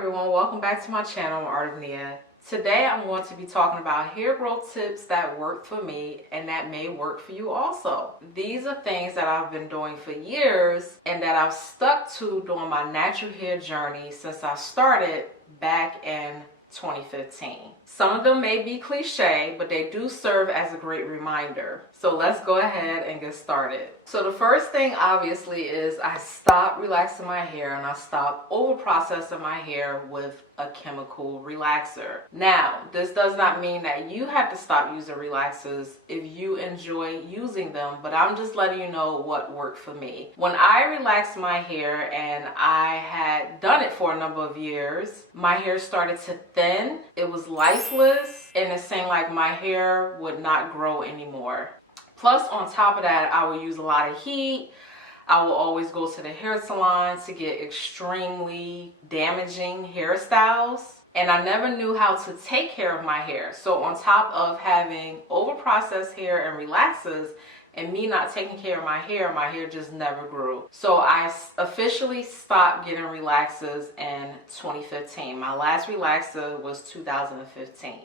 everyone, welcome back to my channel. I'm Art of Nia. Today I'm going to be talking about hair growth tips that work for me and that may work for you also. These are things that I've been doing for years and that I've stuck to during my natural hair journey since I started back in 2015. Some of them may be cliche, but they do serve as a great reminder. So let's go ahead and get started. So the first thing obviously is I stop relaxing my hair and I stop over processing my hair with a chemical relaxer. Now, this does not mean that you have to stop using relaxers if you enjoy using them, but I'm just letting you know what worked for me. When I relaxed my hair, and I had done it for a number of years, my hair started to thin. It was lifeless, and it seemed like my hair would not grow anymore. Plus, on top of that, I would use a lot of heat. I will always go to the hair salon to get extremely damaging hairstyles. And I never knew how to take care of my hair. So on top of having over-processed hair and relaxers, and me not taking care of my hair just never grew. So I officially stopped getting relaxers in 2015. My last relaxer was 2015.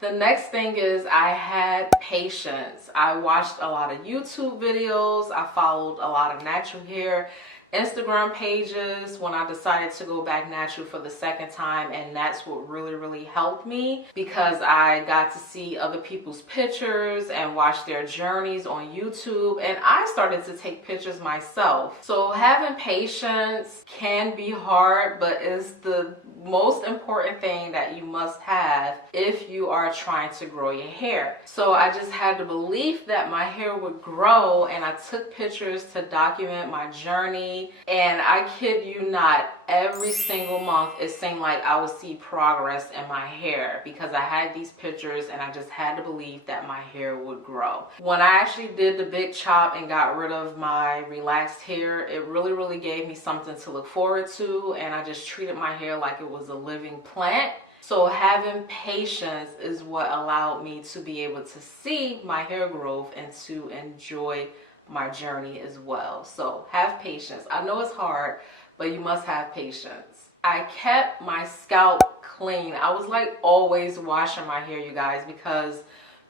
The next thing is I had patience. I watched a lot of YouTube videos. I followed a lot of natural hair Instagram pages when I decided to go back natural for the second time, and that's what really helped me, because I got to see other people's pictures and watch their journeys on YouTube, and I started to take pictures myself. So having patience can be hard, but it's the most important thing that you must have if you are trying to grow your hair. So I just had the belief that my hair would grow, and I took pictures to document my journey. And I kid you not, every single month it seemed like I would see progress in my hair because I had these pictures and I just had to believe that my hair would grow. When I actually did the big chop and got rid of my relaxed hair, it really gave me something to look forward to, and I just treated my hair like it was a living plant. So having patience is what allowed me to be able to see my hair growth and to enjoy my journey as well. So have patience. I know it's hard, but you must have patience. I kept my scalp clean. I was like always washing my hair, you guys, because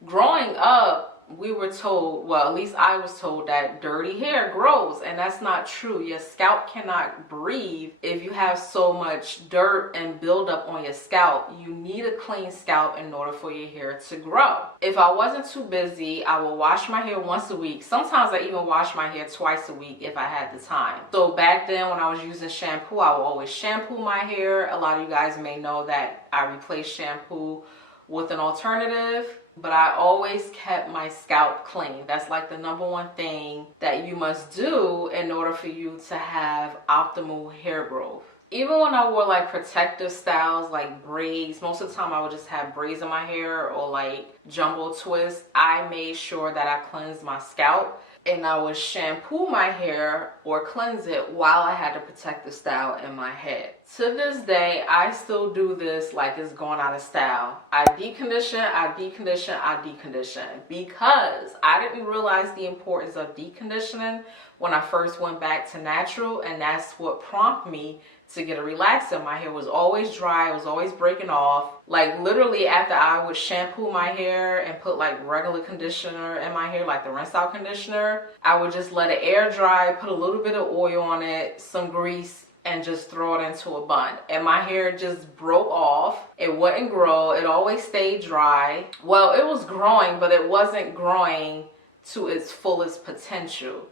growing up, we were told, well, at least I was told, that dirty hair grows, and that's not true. Your scalp cannot breathe if you have so much dirt and buildup on your scalp. You need a clean scalp in order for your hair to grow. If I wasn't too busy, I will wash my hair once a week. Sometimes I even wash my hair twice a week if I had the time. So back then when I was using shampoo, I would always shampoo my hair. A lot of you guys may know that I replaced shampoo with an alternative, but I always kept my scalp clean. That's like the #1 thing that you must do in order for you to have optimal hair growth. Even when I wore like protective styles like braids, most of the time I would just have braids in my hair or like jumbo twists, I made sure that I cleansed my scalp, and I would shampoo my hair or cleanse it while I had the protective style in my head. To this day, I still do this like it's going out of style. I decondition, I decondition, I decondition, because I didn't realize the importance of deconditioning when I first went back to natural, and that's what prompted me to get a relaxer. My hair was always dry, it was always breaking off. Like literally after I would shampoo my hair and put like regular conditioner in my hair, like the rinse out conditioner, I would just let it air dry, put a little bit of oil on it, some grease, and just throw it into a bun, and my hair just broke off. It wouldn't grow. It always stayed dry. Well, it was growing, but it wasn't growing to its fullest potential.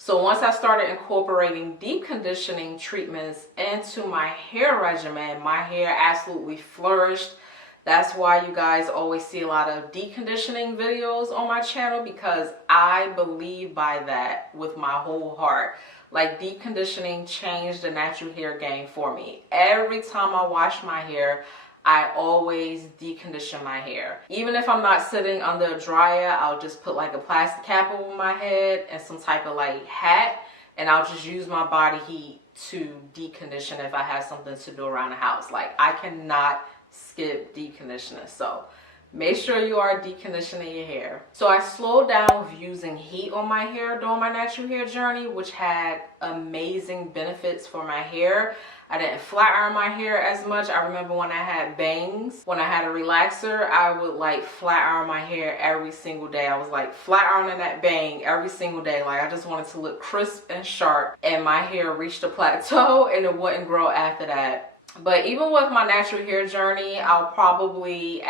So once I started incorporating deep conditioning treatments into my hair regimen, my hair absolutely flourished. That's why you guys always see a lot of deconditioning videos on my channel, because I believe by that with my whole heart. Like, deep conditioning changed the natural hair game for me. Every time I wash my hair, I always decondition my hair. Even if I'm not sitting under a dryer, I'll just put like a plastic cap over my head and some type of like hat, and I'll just use my body heat to decondition if I have something to do around the house. Like, I cannot skip deconditioning. So make sure you are deconditioning your hair. So I slowed down with using heat on my hair during my natural hair journey, which had amazing benefits for my hair. I didn't flat iron my hair as much. I remember when I had bangs, when I had a relaxer, I would like flat iron my hair every single day. I was like flat ironing that bang every single day. Like I just wanted to look crisp and sharp, and my hair reached a plateau and it wouldn't grow after that. But even with my natural hair journey, I'll probably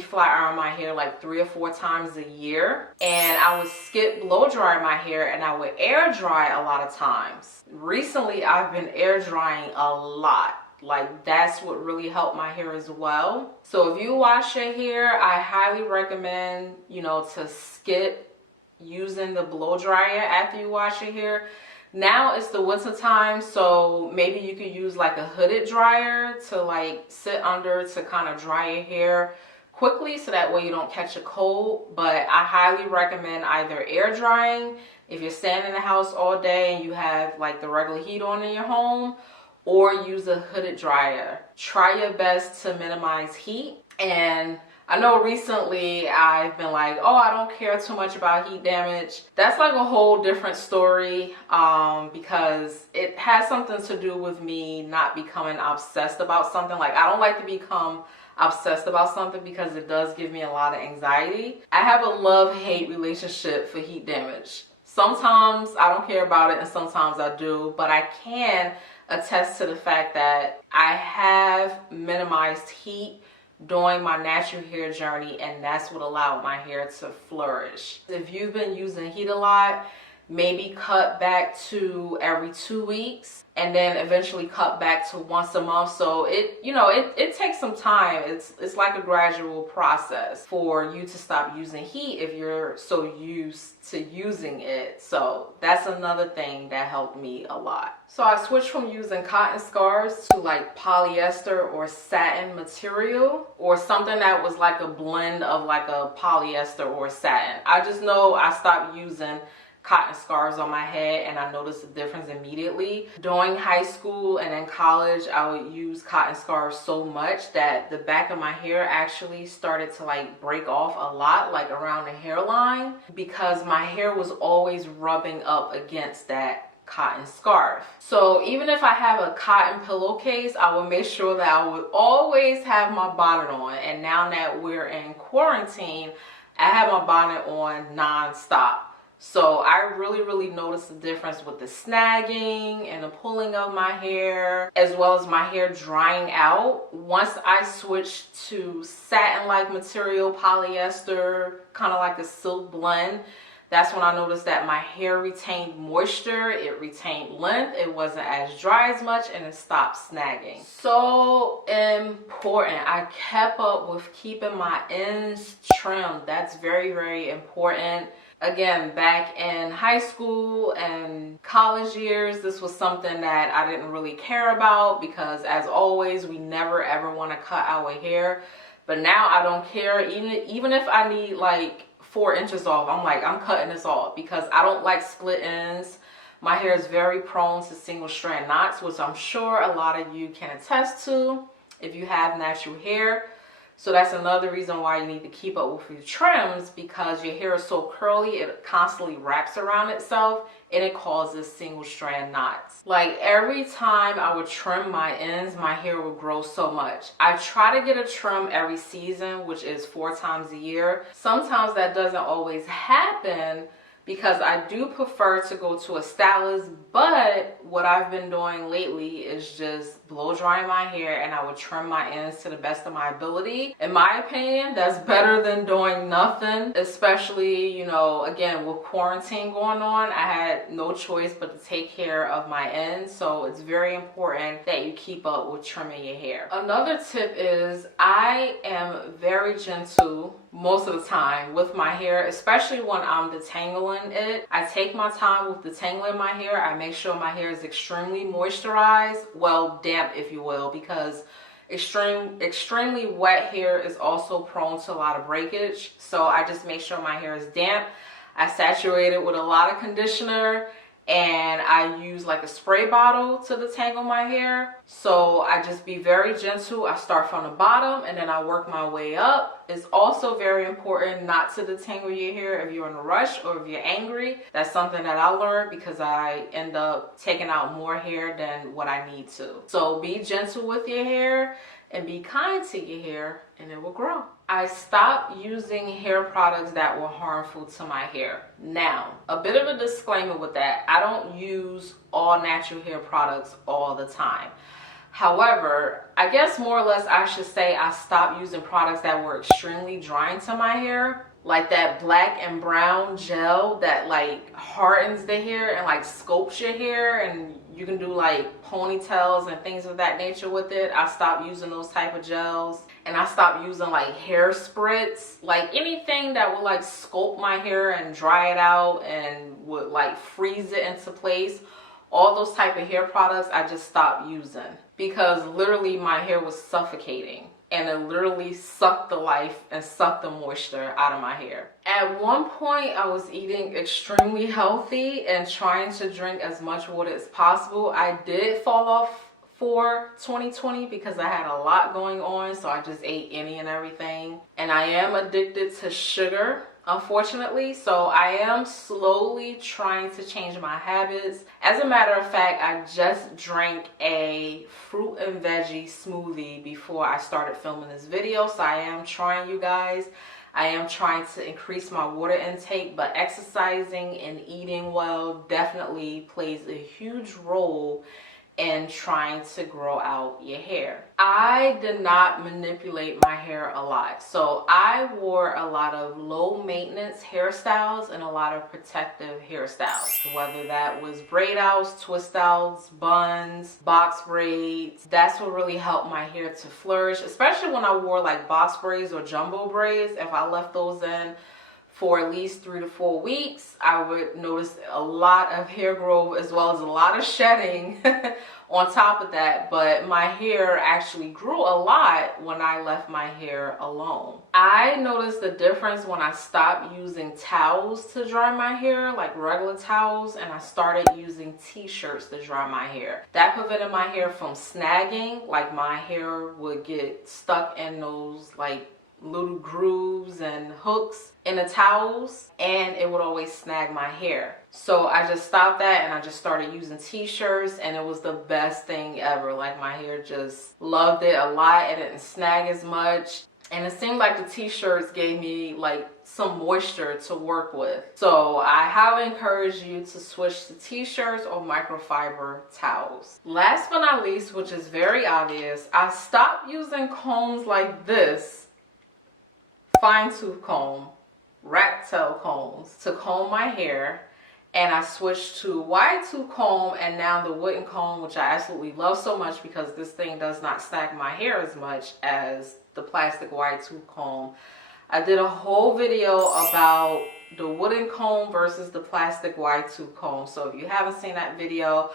flat iron my hair like 3 or 4 times a year, and I would skip blow dry my hair and I would air dry a lot of times. Recently I've been air drying a lot. Like that's what really helped my hair as well. So if you wash your hair, I highly recommend, you know, to skip using the blow dryer after you wash your hair. Now it's the winter time, so maybe you could use like a hooded dryer to like sit under to kind of dry your hair quickly, so that way you don't catch a cold. But I highly recommend either air drying if you're staying in the house all day and you have like the regular heat on in your home, or use a hooded dryer. Try your best to minimize heat. And I know recently I've been like, oh, I don't care too much about heat damage. That's like a whole different story, because it has something to do with me not becoming obsessed about something. Like I don't like to become obsessed about something because it does give me a lot of anxiety. I have a love-hate relationship for heat damage. Sometimes I don't care about it and sometimes I do, but I can attest to the fact that I have minimized heat during my natural hair journey, and that's what allowed my hair to flourish. If you've been using heat a lot, maybe cut back to every 2 weeks and then eventually cut back to once a month. So it takes some time. It's like a gradual process for you to stop using heat if you're so used to using it. So that's another thing that helped me a lot. So I switched from using cotton scarves to like polyester or satin material, or something that was like a blend of like a polyester or satin. I just know I stopped using cotton scarves on my head and I noticed a difference immediately. During high school and in college, I would use cotton scarves so much that the back of my hair actually started to like break off a lot, like around the hairline, because my hair was always rubbing up against that cotton scarf. So even if I have a cotton pillowcase, I will make sure that I would always have my bonnet on. And now that we're in quarantine, I have my bonnet on non-stop. So I really noticed the difference with the snagging and the pulling of my hair, as well as my hair drying out. Once I switched to satin-like material, polyester, kind of like a silk blend, that's when I noticed that my hair retained moisture, it retained length, it wasn't as dry as much, and it stopped snagging. So important. I kept up with keeping my ends trimmed. That's very important. Again, back in high school and college years, this was something that I didn't really care about because, as always, we never ever want to cut our hair. But now I don't care. Even if I need like 4 inches off, I'm cutting this off because I don't like split ends. My hair is very prone to single strand knots, which I'm sure a lot of you can attest to if you have natural hair. So that's another reason why you need to keep up with your trims, because your hair is so curly, it constantly wraps around itself and it causes single strand knots. Like every time I would trim my ends, my hair would grow so much. I try to get a trim every season, which is 4 times a year. Sometimes that doesn't always happen because I do prefer to go to a stylist, but what I've been doing lately is just blow drying my hair, and I would trim my ends to the best of my ability. In my opinion, that's better than doing nothing, especially, you know, again, with quarantine going on, I had no choice but to take care of my ends. So it's very important that you keep up with trimming your hair. Another tip is I am very gentle most of the time with my hair, especially when I'm detangling it. I take my time with detangling my hair. I make sure my hair is extremely moisturized, well, damp if you will, because extremely wet hair is also prone to a lot of breakage. So I just make sure my hair is damp. I saturate it with a lot of conditioner, and I use like a spray bottle to detangle my hair. So I just be very gentle. I start from the bottom and then I work my way up. It's also very important not to detangle your hair if you're in a rush or if you're angry. That's something that I learned because I end up taking out more hair than what I need to. So be gentle with your hair and be kind to your hair and it will grow. I stopped using hair products that were harmful to my hair. Now, a bit of a disclaimer with that. I don't use all natural hair products all the time. However, I guess more or less I should say I stopped using products that were extremely drying to my hair. Like that black and brown gel that like hardens the hair and like sculpts your hair, and you can do like ponytails and things of that nature with it. I stopped using those type of gels, and I stopped using like hair spritz, like anything that would like sculpt my hair and dry it out and would like freeze it into place. All those type of hair products I just stopped using because literally my hair was suffocating. And it literally sucked the life and sucked the moisture out of my hair. At one point, I was eating extremely healthy and trying to drink as much water as possible. I did fall off for 2020 because I had a lot going on, so I just ate any and everything. And I am addicted to sugar, unfortunately, so I am slowly trying to change my habits. As a matter of fact, I just drank a fruit and veggie smoothie before I started filming this video, so I am trying, you guys. I am trying to increase my water intake, but exercising and eating well definitely plays a huge role and trying to grow out your hair. I did not manipulate my hair a lot. So I wore a lot of low maintenance hairstyles and a lot of protective hairstyles. Whether that was braid outs, twist outs, buns, box braids. That's what really helped my hair to flourish, especially when I wore like box braids or jumbo braids. If I left those in for at least 3 to 4 weeks, I would notice a lot of hair growth as well as a lot of shedding on top of that. But my hair actually grew a lot when I left my hair alone. I noticed the difference when I stopped using towels to dry my hair, like regular towels, and I started using t-shirts to dry my hair. That prevented my hair from snagging, like my hair would get stuck in those like little grooves and hooks in the towels, and it would always snag my hair. So I just stopped that and I just started using t-shirts, and it was the best thing ever. Like my hair just loved it a lot. It didn't snag as much, and it seemed like the t-shirts gave me like some moisture to work with. So I highly encourage you to switch to t-shirts or microfiber towels. Last but not least, which is very obvious, I stopped using combs like this, fine tooth comb, rat tail combs to comb my hair, and I switched to wide tooth comb and now the wooden comb, which I absolutely love so much because this thing does not snag my hair as much as the plastic wide tooth comb. I did a whole video about the wooden comb versus the plastic wide tooth comb, so if you haven't seen that video,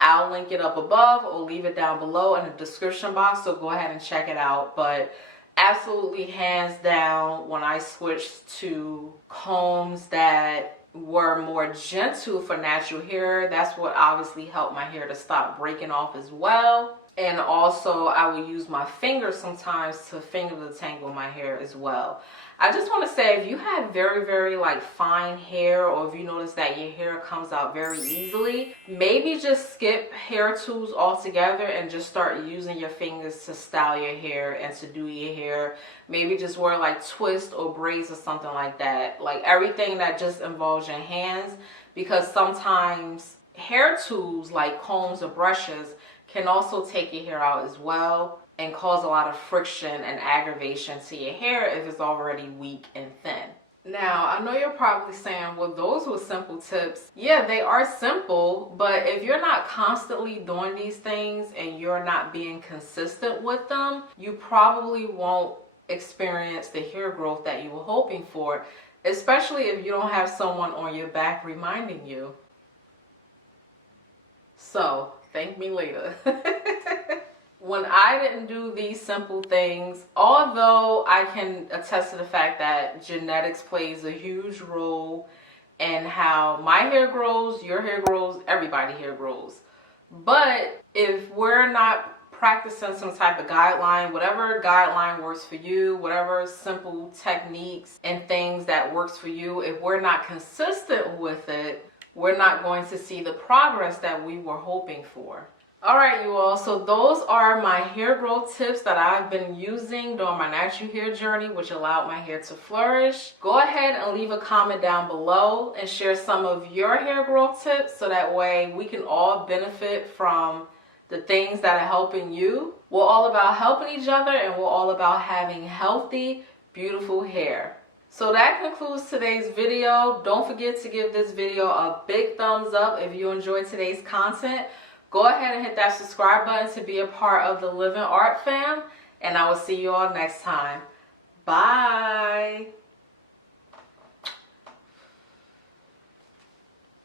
I'll link it up above or leave it down below in the description box, so go ahead and check it out. But absolutely hands down, when I switched to combs that were more gentle for natural hair, that's what obviously helped my hair to stop breaking off as well. And also I will use my fingers sometimes to finger detangle my hair as well. I just want to say, if you have very like fine hair, or if you notice that your hair comes out very easily, maybe just skip hair tools altogether and just start using your fingers to style your hair and to do your hair. Maybe just wear like twists or braids or something like that. Like everything that just involves your hands, because sometimes hair tools like combs or brushes can also take your hair out as well and cause a lot of friction and aggravation to your hair if it's already weak and thin. Now, I know you're probably saying, well, those were simple tips. Yeah, they are simple, but if you're not constantly doing these things and you're not being consistent with them, you probably won't experience the hair growth that you were hoping for, especially if you don't have someone on your back reminding you. So, thank me later. When I didn't do these simple things, although I can attest to the fact that genetics plays a huge role and how my hair grows, your hair grows, everybody's hair grows. But if we're not practicing some type of guideline, whatever guideline works for you, whatever simple techniques and things that works for you, if we're not consistent with it, we're not going to see the progress that we were hoping for. All right, you all, so those are my hair growth tips that I've been using during my natural hair journey, which allowed my hair to flourish. Go ahead and leave a comment down below and share some of your hair growth tips so that way we can all benefit from the things that are helping you. We're all about helping each other, and we're all about having healthy, beautiful hair. So that concludes today's video. Don't forget to give this video a big thumbs up if you enjoyed today's content. Go ahead and hit that subscribe button to be a part of the Living Art fam, and I will see you all next time. Bye.